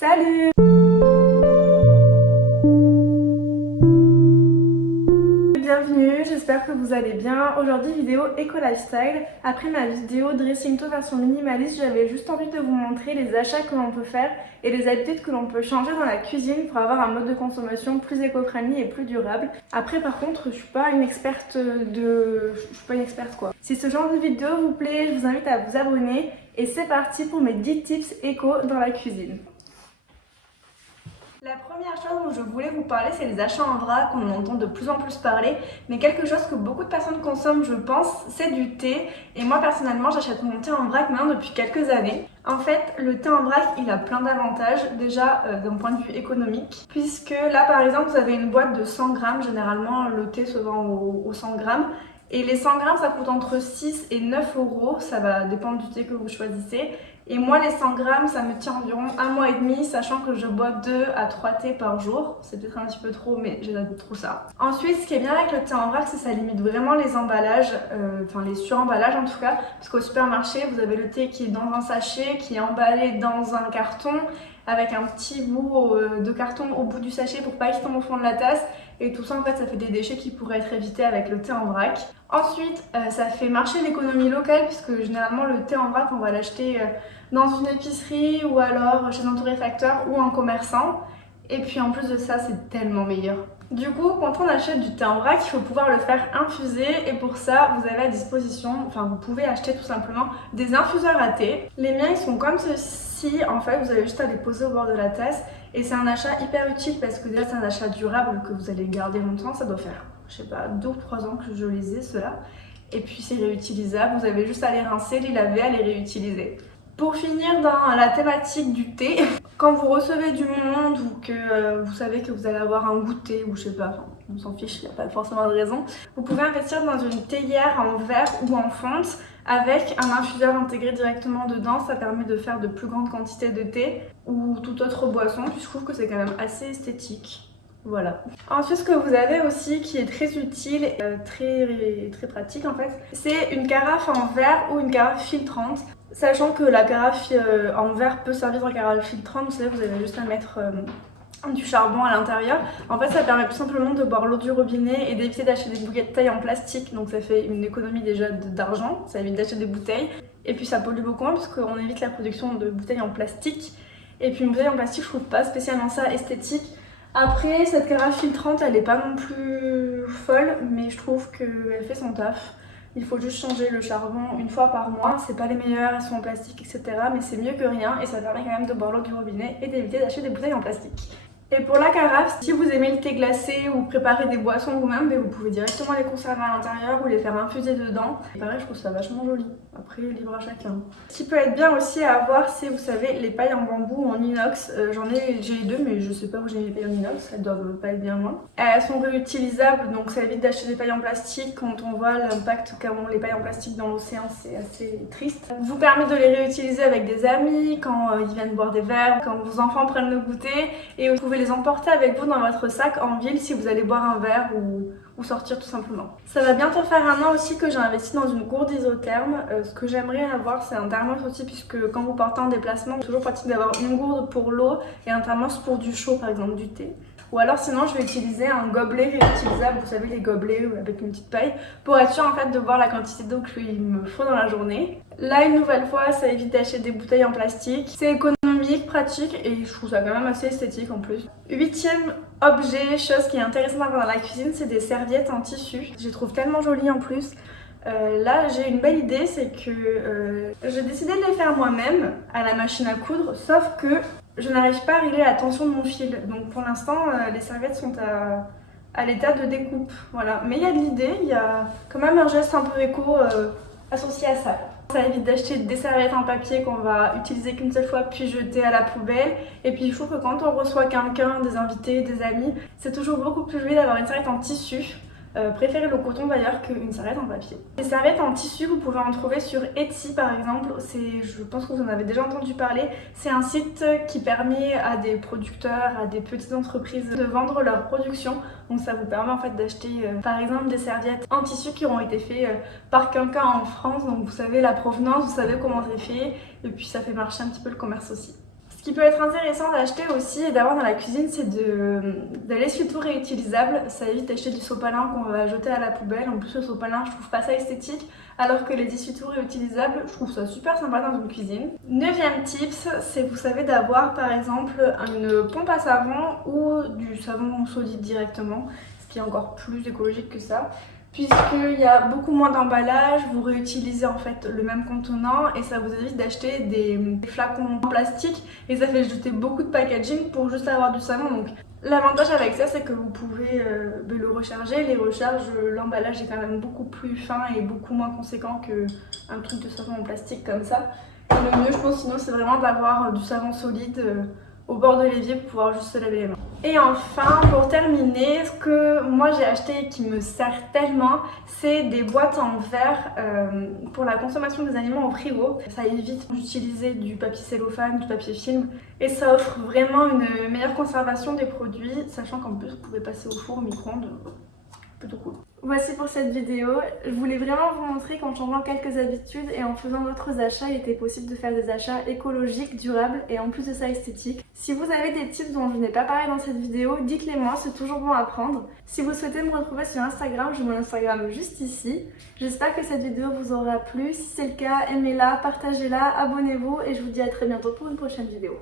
Salut! Bienvenue, j'espère que vous allez bien. Aujourd'hui vidéo éco-lifestyle. Après ma vidéo dressing to version minimaliste, j'avais juste envie de vous montrer les achats que l'on peut faire et les habitudes que l'on peut changer dans la cuisine pour avoir un mode de consommation plus éco-friendly et plus durable. Après par contre, je suis pas une experte quoi. Si ce genre de vidéo vous plaît, je vous invite à vous abonner et c'est parti pour mes 10 tips éco dans la cuisine. La première chose dont je voulais vous parler, c'est les achats en vrac. On en entend de plus en plus parler, mais quelque chose que beaucoup de personnes consomment, je pense, c'est du thé. Et moi personnellement, j'achète mon thé en vrac maintenant depuis quelques années. En fait, le thé en vrac, il a plein d'avantages, déjà d'un point de vue économique, puisque là par exemple, vous avez une boîte de 100 grammes, généralement le thé se vend aux 100 grammes. Et les 100 grammes, ça coûte entre 6 et 9 euros, ça va dépendre du thé que vous choisissez. Et moi, les 100 grammes, ça me tient environ 1 mois et demi, sachant que je bois 2 à 3 thés par jour. C'est peut-être un petit peu trop, mais j'aime trop ça. Ensuite, ce qui est bien avec le thé en vrac, c'est que ça limite vraiment les emballages, enfin les suremballages en tout cas, parce qu'au supermarché, vous avez le thé qui est dans un sachet, qui est emballé dans un carton, avec un petit bout de carton au bout du sachet pour pas qu'il tombe au fond de la tasse. Et tout ça, en fait, ça fait des déchets qui pourraient être évités avec le thé en vrac. Ensuite, ça fait marcher l'économie locale, puisque généralement, le thé en vrac, on va l'acheter dans une épicerie ou alors chez un torréfacteur ou un commerçant. Et puis en plus de ça, c'est tellement meilleur. Du coup, quand on achète du thé en vrac, il faut pouvoir le faire infuser et pour ça, vous avez à disposition, enfin vous pouvez acheter tout simplement des infuseurs à thé. Les miens, ils sont comme ceci, en fait, vous avez juste à les poser au bord de la tasse et c'est un achat hyper utile parce que déjà c'est un achat durable que vous allez garder longtemps, ça doit faire, je sais pas, 2 ou 3 ans que je les ai ceux-là. Et puis c'est réutilisable, vous avez juste à les rincer, les laver, à les réutiliser. Pour finir dans la thématique du thé, quand vous recevez du monde ou que vous savez que vous allez avoir un goûter ou je sais pas, enfin, on s'en fiche, il n'y a pas forcément de raison, vous pouvez investir dans une théière en verre ou en fonte avec un infuseur intégré directement dedans. Ça permet de faire de plus grandes quantités de thé ou toute autre boisson, puis je trouve que c'est quand même assez esthétique. Voilà. Ensuite, ce que vous avez aussi qui est très utile, très pratique en fait, c'est une carafe en verre ou une carafe filtrante. Sachant que la carafe en verre peut servir en carafe filtrante, vous savez, vous avez juste à mettre du charbon à l'intérieur. En fait, ça permet tout simplement de boire l'eau du robinet et d'éviter d'acheter des bouteilles en plastique. Donc ça fait une économie déjà d'argent, ça évite d'acheter des bouteilles. Et puis ça pollue beaucoup moins parce qu'on évite la production de bouteilles en plastique. Et puis une bouteille en plastique, je trouve pas spécialement ça esthétique. Après, cette carafe filtrante, elle est pas non plus folle, mais je trouve qu'elle fait son taf. Il faut juste changer le charbon une fois par mois. C'est pas les meilleurs, elles sont en plastique, etc. Mais c'est mieux que rien et ça permet quand même de boire l'eau du robinet et d'éviter d'acheter des bouteilles en plastique. Et pour la carafe, si vous aimez le thé glacé ou préparer des boissons vous-même, vous pouvez directement les conserver à l'intérieur ou les faire infuser dedans. Et pareil, je trouve ça vachement joli. Après, libre à chacun. Ce qui peut être bien aussi à avoir, c'est, vous savez, les pailles en bambou ou en inox. J'ai les deux, mais je sais pas où j'ai les pailles en inox, elles doivent pas être bien loin. Elles sont réutilisables, donc ça évite d'acheter des pailles en plastique. Quand on voit l'impact qu'ont les pailles en plastique dans l'océan, c'est assez triste. Ça vous permet de les réutiliser avec des amis, quand ils viennent boire des verres, quand vos enfants prennent le goûter. Et vous pouvez les emporter avec vous dans votre sac en ville si vous allez boire un verre ou sortir tout simplement. Ça va bientôt faire 1 an aussi que j'ai investi dans une gourde isotherme. Ce que j'aimerais avoir, c'est un thermos aussi, puisque quand vous partez en déplacement, c'est toujours pratique d'avoir une gourde pour l'eau et un thermos pour du chaud, par exemple du thé. Ou alors sinon je vais utiliser un gobelet réutilisable, vous savez les gobelets avec une petite paille, pour être sûr en fait de boire la quantité d'eau qu'il me faut dans la journée. Là une nouvelle fois, ça évite d'acheter des bouteilles en plastique, c'est économique, pratique et je trouve ça quand même assez esthétique en plus. 8e objet, chose qui est intéressante à avoir dans la cuisine, c'est des serviettes en tissu. Je les trouve tellement jolies en plus. Là j'ai une belle idée, c'est que j'ai décidé de les faire moi-même à la machine à coudre, sauf que je n'arrive pas à régler la tension de mon fil. Donc pour l'instant les serviettes sont à l'état de découpe. Voilà. Mais il y a de l'idée, il y a quand même un geste un peu éco associé à ça. Ça évite d'acheter des serviettes en papier qu'on va utiliser qu'une seule fois puis jeter à la poubelle. Et puis je trouve que quand on reçoit quelqu'un, des invités, des amis, c'est toujours beaucoup plus joli d'avoir une serviette en tissu. Préférez le coton d'ailleurs qu'une serviette en papier. Les serviettes en tissu, vous pouvez en trouver sur Etsy par exemple. Je pense que vous en avez déjà entendu parler. C'est un site qui permet à des producteurs, à des petites entreprises de vendre leur production. Donc ça vous permet en fait d'acheter par exemple des serviettes en tissu qui auront été faites par quelqu'un en France. Donc vous savez la provenance, vous savez comment c'est fait et puis ça fait marcher un petit peu le commerce aussi. Ce Ce qui peut être intéressant d'acheter aussi et d'avoir dans la cuisine, c'est de l'essuie-tout réutilisable. Ça évite d'acheter du sopalin qu'on va jeter à la poubelle. En plus, le sopalin, je trouve pas ça esthétique, alors que les essuie-tout réutilisables, je trouve ça super sympa dans une cuisine. 9e tips, c'est, vous savez, d'avoir par exemple une pompe à savon ou du savon solide directement, ce qui est encore plus écologique que ça. Puisqu'il y a beaucoup moins d'emballage, vous réutilisez en fait le même contenant et ça vous évite d'acheter des flacons en plastique et ça fait jeter beaucoup de packaging pour juste avoir du savon. Donc l'avantage avec ça, c'est que vous pouvez le recharger. Les recharges, l'emballage est quand même beaucoup plus fin et beaucoup moins conséquent qu'un truc de savon en plastique comme ça. Et le mieux, je pense, sinon, c'est vraiment d'avoir du savon solide au bord de l'évier pour pouvoir juste se laver les mains. Et enfin, pour terminer, ce que moi j'ai acheté et qui me sert tellement, c'est des boîtes en verre pour la consommation des aliments au frigo. Ça évite d'utiliser du papier cellophane, du papier film et ça offre vraiment une meilleure conservation des produits, sachant qu'en plus vous pouvez passer au four, au micro-ondes. Plutôt cool. Voici pour cette vidéo. Je voulais vraiment vous montrer qu'en changeant quelques habitudes et en faisant d'autres achats, il était possible de faire des achats écologiques, durables et en plus de ça esthétiques. Si vous avez des tips dont je n'ai pas parlé dans cette vidéo, dites-les moi, c'est toujours bon à prendre. Si vous souhaitez me retrouver sur Instagram, j'ai mon Instagram juste ici. J'espère que cette vidéo vous aura plu. Si c'est le cas, aimez-la, partagez-la, abonnez-vous et je vous dis à très bientôt pour une prochaine vidéo.